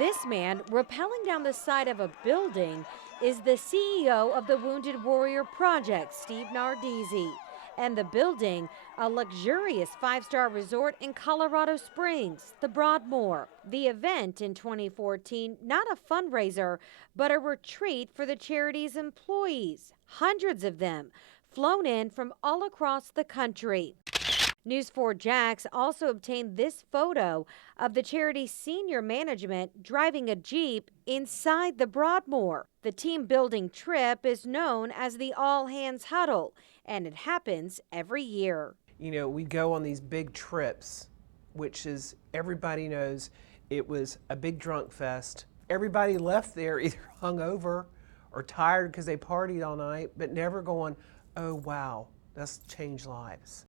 This man rappelling down the side of a building is the CEO of the Wounded Warrior Project, Steve Nardizzi. And the building, a luxurious five-star resort in Colorado Springs, the Broadmoor. The event in 2014, not a fundraiser, but a retreat for the charity's employees, hundreds of them, flown in from all across the country. News 4 Jax also obtained this photo of the charity's senior management driving a Jeep inside the Broadmoor. The team building trip is known as the All Hands Huddle, and it happens every year. You know, we go on these big trips, which is, everybody knows, it was a big drunk fest. Everybody left there either hungover or tired because they partied all night, but never going, oh wow, that's changed lives.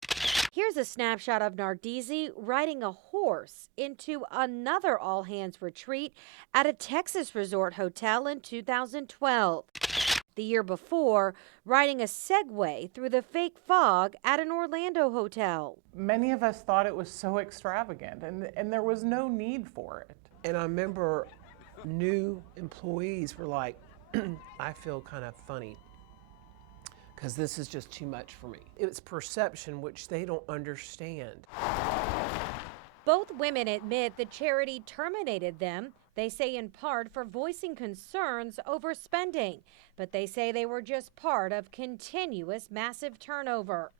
Here's a snapshot of Nardizzi riding a horse into another all-hands retreat at a Texas resort hotel in 2012. The year before, riding a Segway through the fake fog at an Orlando hotel. Many of us thought it was so extravagant, and there was no need for it. And I remember new employees were like, I feel kind of funny, because this is just too much for me. It's perception, which they don't understand. Both women admit the charity terminated them. They say in part for voicing concerns over spending, but they say they were just part of continuous massive turnover.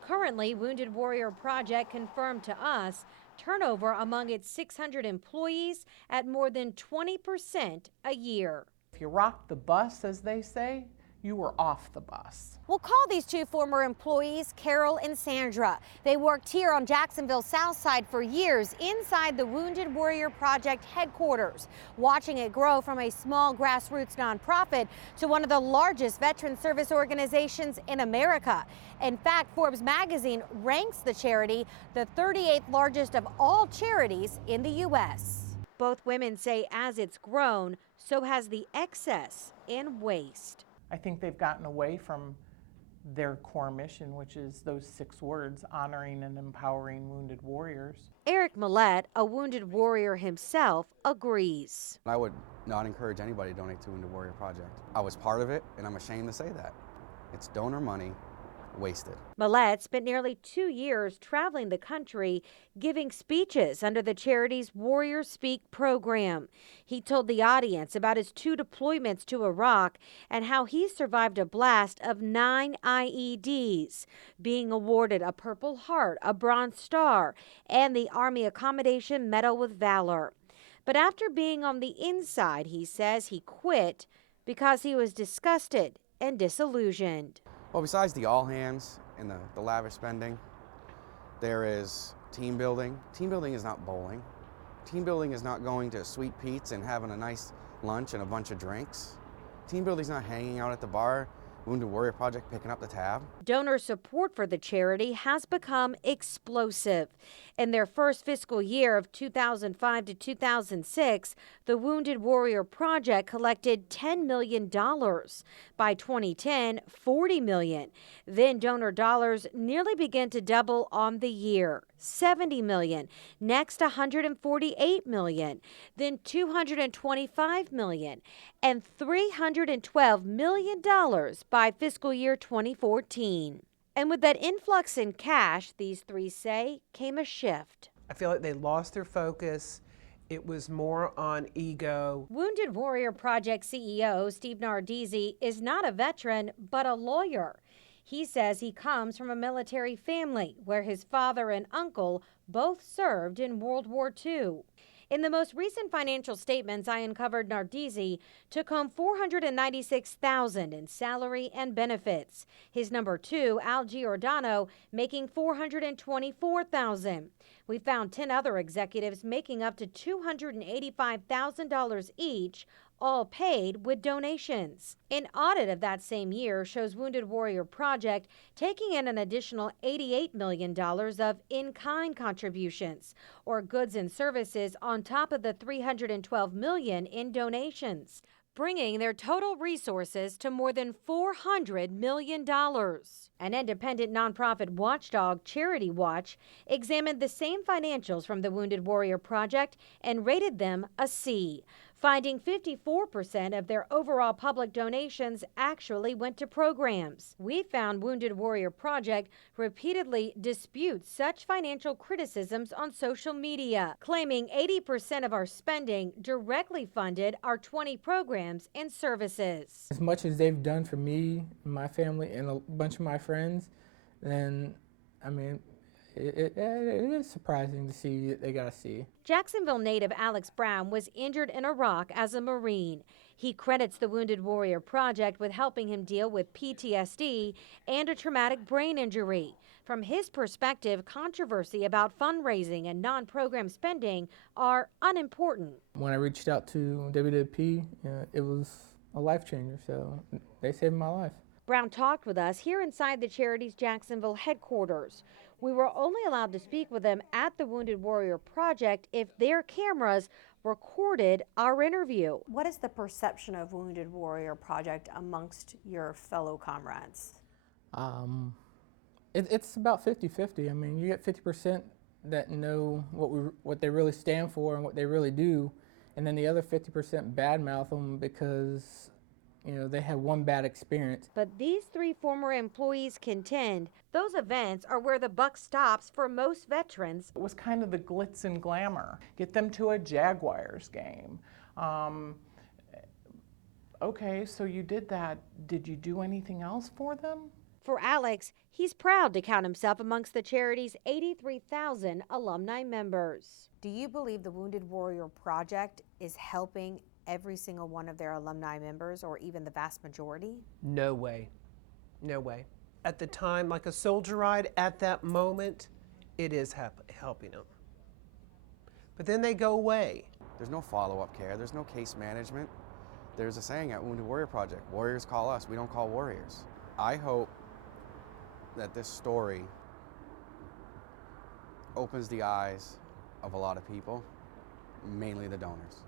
Currently, Wounded Warrior Project confirmed to us turnover among its 600 employees at more than 20% a year. If you rock the bus, as they say, you were off the bus. We'll call these two former employees Carol and Sandra. They worked here on Jacksonville's South Side for years inside the Wounded Warrior Project headquarters, watching it grow from a small grassroots nonprofit to one of the largest veteran service organizations in America. In fact, Forbes magazine ranks the charity the 38th largest of all charities in the U.S. Both women say as it's grown, so has the excess and waste. I think they've gotten away from their core mission, which is those 6 words, honoring and empowering wounded warriors. Eric Millette, a wounded warrior himself, agrees. I would not encourage anybody to donate to Wounded Warrior Project. I was part of it, and I'm ashamed to say that. It's donor money wasted. Millette spent nearly 2 years traveling the country giving speeches under the charity's Warrior Speak program. He told the audience about his 2 deployments to Iraq and how he survived a blast of 9 IEDs, being awarded a Purple Heart, a Bronze Star, and the Army Accommodation Medal with Valor. But after being on the inside, he says he quit because he was disgusted and disillusioned. Well, besides the all hands and the lavish spending, there is team building. Team building is not bowling. Team building is not going to Sweet Pete's and having a nice lunch and a bunch of drinks. Team building is not hanging out at the bar, Wounded Warrior Project picking up the tab. Donor support for the charity has become explosive. In their first fiscal year of 2005 to 2006, the Wounded Warrior Project collected $10 million. By 2010, $40 million. Then donor dollars nearly began to double on the year, $70 million. Next, $148 million. Then $225 million. And $312 million by fiscal year 2014. And with that influx in cash, these 3 say, came a shift. I feel like they lost their focus. It was more on ego. Wounded Warrior Project CEO Steve Nardizzi is not a veteran, but a lawyer. He says he comes from a military family where his father and uncle both served in World War II. In the most recent financial statements I uncovered, Nardizzi took home $496,000 in salary and benefits. His number 2, Al Giordano, making $424,000. We found 10 other executives making up to $285,000 each, all paid with donations. An audit of that same year shows Wounded Warrior Project taking in an additional $88 million of in-kind contributions, or goods and services, on top of the $312 million in donations, bringing their total resources to more than $400 million. An independent nonprofit watchdog, Charity Watch, examined the same financials from the Wounded Warrior Project and rated them a C, finding 54% of their overall public donations actually went to programs. We found Wounded Warrior Project repeatedly disputes such financial criticisms on social media, claiming 80% of our spending directly funded our 20 programs and services. As much as they've done for me, my family, and a bunch of my friends, then, I mean, it is surprising to see that they got a C. Jacksonville native Alex Brown was injured in Iraq as a Marine. He credits the Wounded Warrior Project with helping him deal with PTSD and a traumatic brain injury. From his perspective, controversy about fundraising and non-program spending are unimportant. When I reached out to WWP, it was a life changer, so they saved my life. Brown talked with us here inside the charity's Jacksonville headquarters. We were only allowed to speak with them at the Wounded Warrior Project if their cameras recorded our interview. What is the perception of Wounded Warrior Project amongst your fellow comrades? It's about 50-50. I mean, you get 50% that know what they really stand for and what they really do, and then the other 50% badmouth them because, you know, they had one bad experience. But these three former employees contend those events are where the buck stops for most veterans. It was kind of the glitz and glamour. Get them to a Jaguars game. Okay, so you did that. Did you do anything else for them? For Alex, he's proud to count himself amongst the charity's 83,000 alumni members. Do you believe the Wounded Warrior Project is helping every single one of their alumni members, or even the vast majority? No way. No way. At the time, like a soldier ride, at that moment, it is helping them. But then they go away. There's no follow-up care. There's no case management. There's a saying at Wounded Warrior Project, warriors call us, we don't call warriors. I hope that this story opens the eyes of a lot of people, mainly the donors.